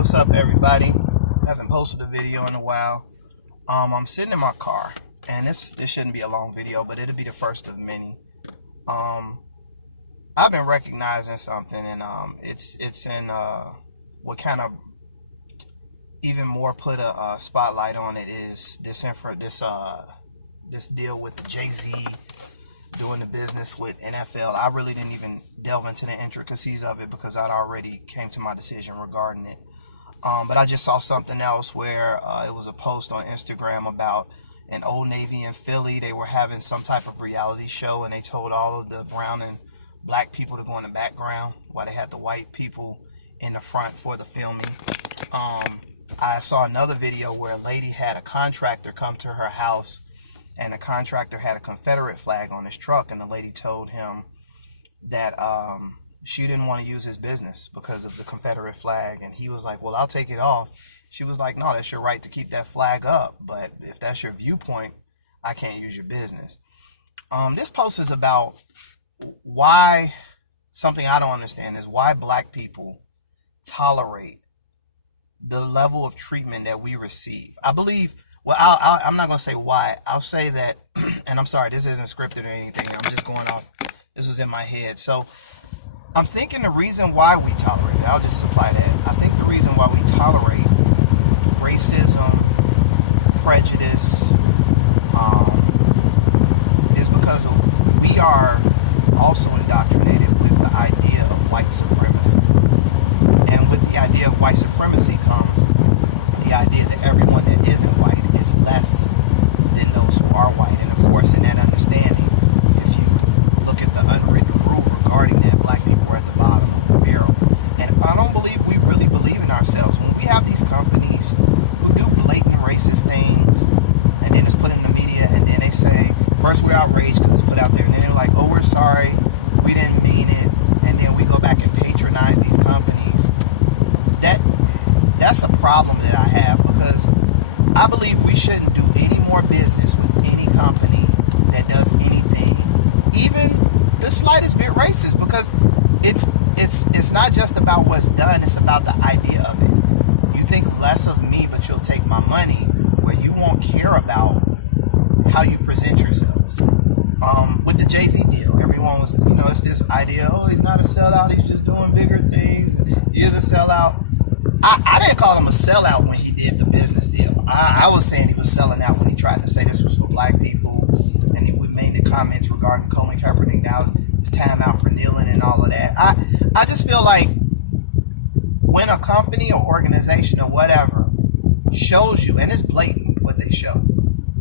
What's up, everybody? I haven't posted a video in a while. I'm sitting in my car, and this shouldn't be a long video, but it'll be the first of many. I've been recognizing something, and it's in what kind of even more put a spotlight on it is this deal with Jay-Z doing the business with NFL. I really didn't even delve into the intricacies of it because I'd already came to my decision regarding it. But I just saw something else where it was a post on Instagram about an Old Navy in Philly. They were having some type of reality show, and they told all of the brown and black people to go in the background while they had the white people in the front for the filming. I saw another video where a lady had a contractor come to her house, and the contractor had a Confederate flag on his truck, and the lady told him that she didn't want to use his business because of the Confederate flag, and he was like, well, I'll take it off. She was like, no, that's your right to keep that flag up, but if that's your viewpoint, I can't use your business. This post is about why, something I don't understand is why black people tolerate the level of treatment that we receive. I believe, well, I'm not going to say why. I'll say that, and I'm sorry, this isn't scripted or anything. I'm just going off, this was in my head. So I'm thinking the reason why we tolerate it, I'll just supply that. I think the reason why we tolerate racism, prejudice, is because we are also indoctrinated with the idea of white supremacy. And with the idea of white supremacy comes the idea that everyone that isn't white is less than those who are white. And of course, in that understanding, if you look at the unwritten rule regarding that, black people are at the bottom of the barrel. And I don't believe we really believe in ourselves. When we have these companies who do blatant racist things, and then it's put in the media, and then they say, first we're outraged because it's put out there, and then they're like, oh, we're sorry, we didn't mean it, and then we go back and patronize these companies. That's a problem that I have, because I believe we shouldn't do any more business with any company that does anything, even the slightest bit racist, because it's not just about what's done, it's about the idea of it. You think less of me, but you'll take my money, where you won't care about how you present yourselves. With the Jay-Z deal, everyone was, it's this idea, oh, he's not a sellout, he's just doing bigger things, he is a sellout. I didn't call him a sellout when he did the business deal. I was saying he was selling out when he tried to say this was for black people, and he would make the comments regarding Colin Kaepernick, now it's time out for kneeling and all of that. I just feel like when a company or organization or whatever shows you, and it's blatant what they show,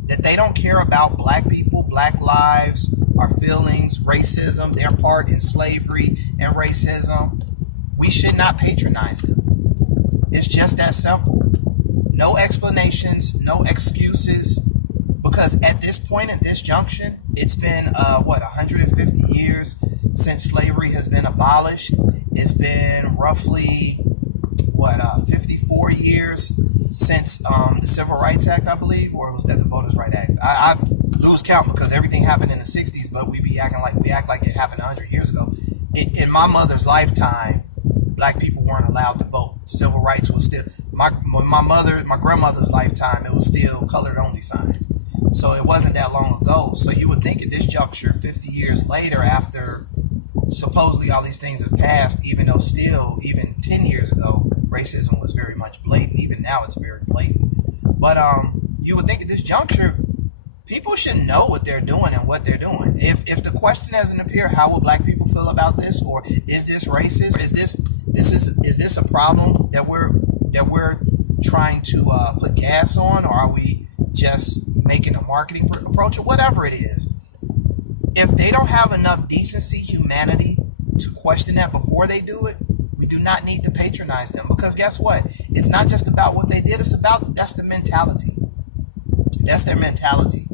that they don't care about black people, black lives, our feelings, racism, their part in slavery and racism, we should not patronize them. It's just that simple. No explanations, no excuses, because at this point, at this junction, it's been 150 years since slavery has been abolished. It's been roughly 54 years since the Civil Rights Act, I believe, or was that the Voters' Rights Act? I lose count because everything happened in the 60s, but we act like it happened 100 years ago. In my mother's lifetime, black people weren't allowed to vote. Civil rights was still, my grandmother's lifetime, it was still colored only signs. So it wasn't that long ago. So you would think at this juncture, 50 years later, after supposedly all these things have passed, even though still, even 10 years ago, racism was very much blatant. Even now it's very blatant. But you would think at this juncture, people should know what they're doing and what they're doing. If the question doesn't appear, how will black people feel about this, or is this racist? Is this a problem that we're trying to put gas on, or are we just making a marketing approach, or whatever it is? If they don't have enough decency, humanity to question that before they do it, we do not need to patronize them, because guess what? It's not just about what they did. That's the mentality. That's their mentality.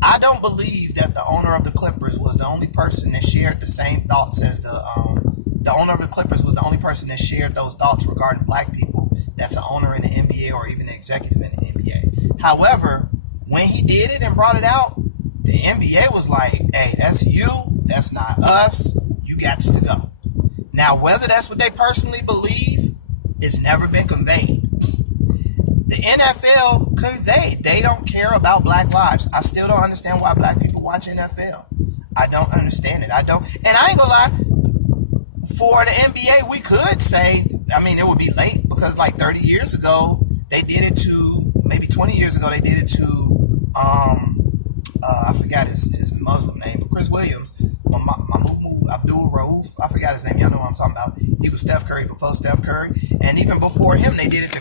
I don't believe that the owner of the Clippers was the only person that shared the same thoughts as the owner of the Clippers was the only person that shared those thoughts regarding black people. That's an owner in the NBA or even an executive in the NBA. However, when he did it and brought it out, the NBA was like, hey, that's you, that's not us, you got to go. Now, whether that's what they personally believe, It's never been conveyed. The NFL conveyed they don't care about black lives. I still don't understand why black people watch NFL. I don't understand it. I don't. And I ain't gonna lie, for the NBA, we could say, I mean, it would be late because like 30 years ago, they did it to, maybe 20 years ago, they did it to, I forgot his Muslim name, but Chris Williams, Abdul Rauf, I forgot his name, y'all know what I'm talking about. He was Steph Curry before Steph Curry, and even before him, they did it to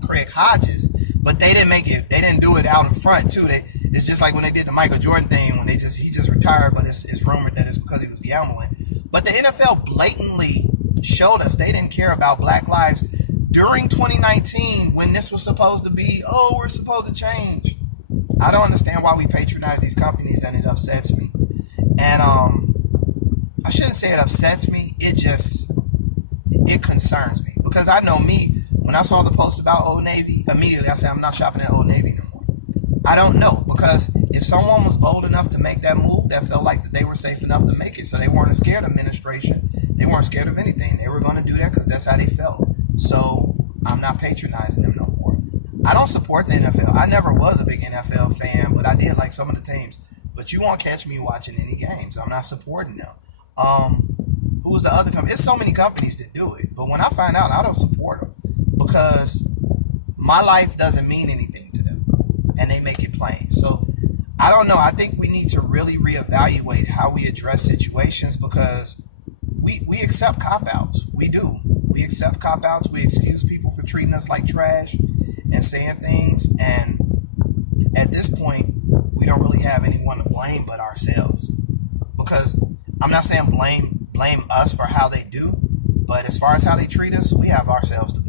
Craig Hodges, but they didn't do it out in front too. It's just like when they did the Michael Jordan thing, when he just retired, but it's rumored that it's because he was gambling. But the NFL blatantly showed us they didn't care about black lives during 2019 when this was supposed to be, oh, we're supposed to change. I don't understand why we patronize these companies, and it upsets me. And I shouldn't say it upsets me. It concerns me because I know me. When I saw the post about Old Navy, immediately I said I'm not shopping at Old Navy no more. I don't know, because if someone was bold enough to make that move, that felt like that they were safe enough to make it, so they weren't scared of administration. They weren't scared of anything. They were going to do that because that's how they felt. So I'm not patronizing them no more. I don't support the NFL. I never was a big NFL fan, but I did like some of the teams. But you won't catch me watching any games. I'm not supporting them. Who was the other company? It's so many companies that do it. But when I find out, I don't support them because my life doesn't mean anything to them. And they make it plain. So I don't know. I think we need to really reevaluate how we address situations because we accept cop-outs. We do. We accept cop-outs. We excuse people for treating us like trash and saying things. And at this point, we don't really have anyone to blame but ourselves. Because I'm not saying blame us for how they do, but as far as how they treat us, we have ourselves to